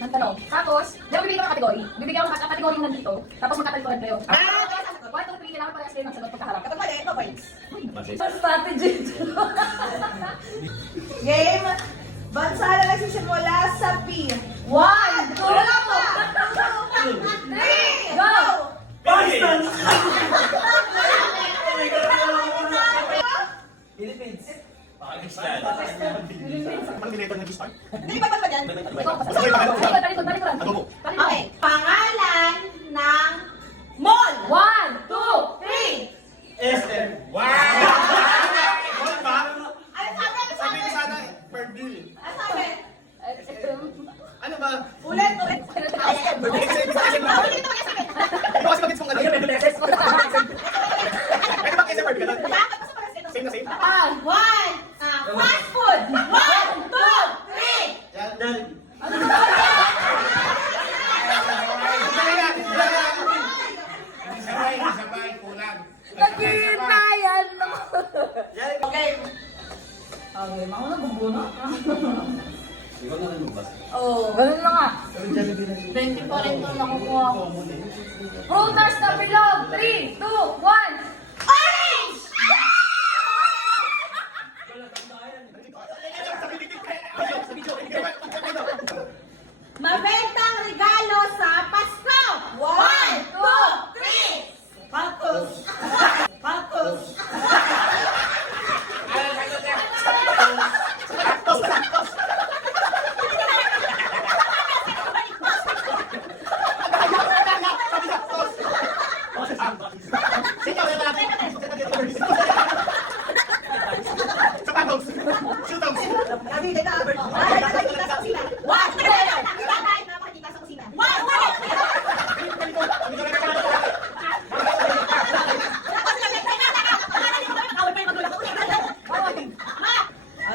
ng tanong. Tapos, di ba bibigyan ko ng kategory? Bibigyan ko ng kategory yung nandito. Tapos magkatalikuran kayo. Wala itong pili kailangan parehas kayo ng sagot pagkaharap. Kapag mali, no points. So, strategy. Game. Bansa na nagsisimula sa P. 1, 2, 3, Go! Philippines. Pakistan. Hindi ba ba dyan? Talikuran. Okay. Pangalan ng mall. 1, 2, 3. Esther. Wow! Ano sabi? Ano Sabi ko sabi? sana, Perdue. Ano sabi? Ano ba? Ulit. Ito kasi mag-gets kong ano. Pwede ba kasi Perdue? Same na same? One. Fast food. 1, 2, 3. Yan. Sabay, kulang. Nagkitayan no. Okay. Okay, mauna bumbuno. Ikaw na lang magbasa. Oh. Ganun na nga. 20 pa rin ito nakukuha ko. Prutas na bilog. 3, 2, 1. Orange! Mabentang regalo sa Pasko. 1, 2, 3. Patos. Patos.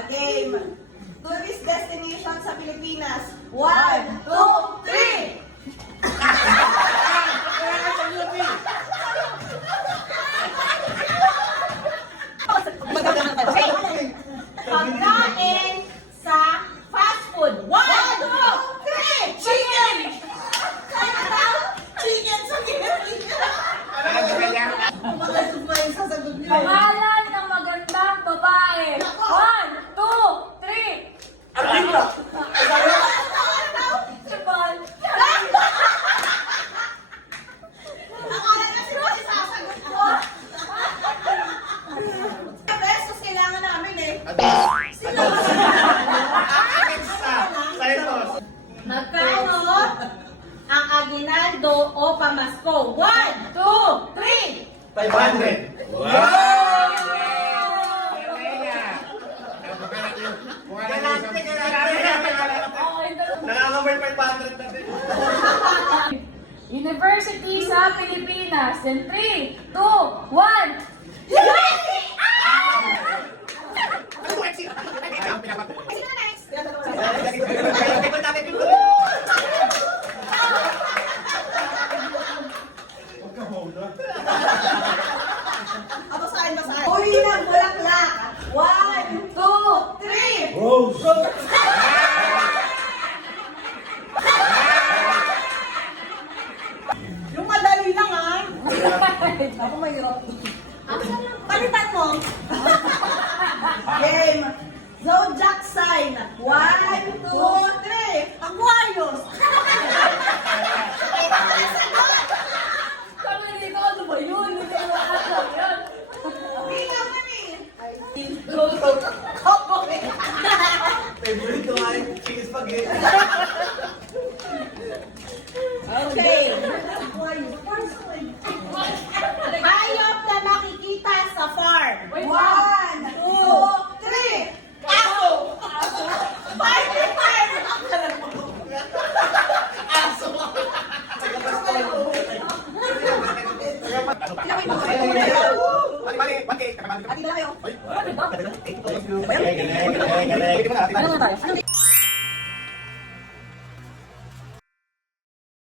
Okay. Tourist destination sa Pilipinas. 1, 2, 3. Pagkain sa fast food. 1, 2, 3. Chicken! Chicken sa Pilipinas. Mga sumay sasagot niyo. Pangalan ng magandang babae. 1, 2, 3. Arriba! Sibal. Akala na sila isasagot ko. Besos kailangan namin eh. Sila Magkano ang aginaldo o pamasko? 1, 2, 3. 500. Nakaka-wear 500 na din. University sa Pilipinas. In 3, 2, 1. USC! Ano ba kasi? Ang pinapat. Sino na next? Basahin. Uy ng bulaklak. 1, 2, 3. Rose. Yung madali lang ah. Ako mahirap. Palitan mo. Game. Zodiac sign. 1, 2, 3. Aquarius. Sabi hindi ko ano ba yun? Hindi ko alam yan. Hindi naman eh. Favorite ko nga yung chicken spaghetti. Okay. Hayop na makikita sa farm. 1, 2, 3. Aso. Party farm. Aso! Bali, bali. Ati na kayo. Galing, galing. Ano na tayo?